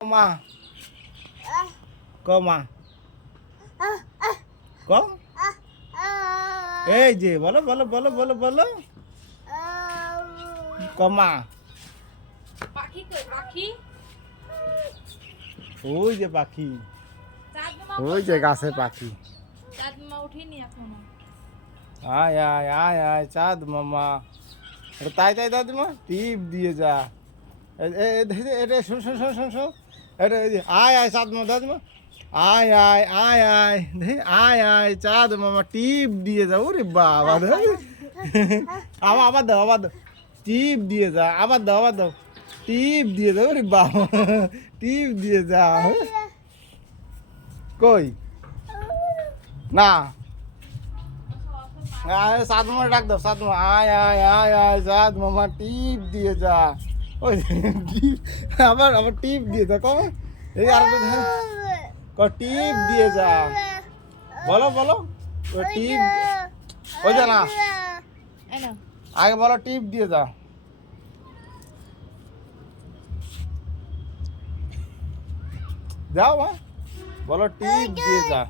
মা ক মা ক এই যে বলো বলো বলো বলো বলো ক মা পাখি কই পাখি ওই যে পাখি চাঁদ মামা ওই যে গাছে পাখি চাঁদ মামা উঠিনি এখনো আয় আয় আয় আয় চাঁদ মামা তাই তাই দাদিমা টিপ দিয়ে যা এটা শোন শোন শোন শোন শোন এটা আয় আয় চাঁদ মামা দাদিমা আয় আয় আয় আয় আয় আয় চাঁদ মামা টিপ দিয়ে যা ওরে বাবা আবার আবার দাও আবার দাও টিপ দিয়ে যা আবার দাও টিপ দিয়ে যাও ওরে বাবা টিপ দিয়ে যা কই না আয় সাত মামা ডাক দাও সাত মামা আয় আয় আয় আয় সাত মামা টিপ দিয়ে যা ওই আবার আবার টিপ দিয়ে যা কম এই আর টিপ দিয়ে যা বলো বলো টিপ ওই যা না এনো আগে বলো টিপ দিয়ে যা যাও মা বলো টিপ দিয়ে যা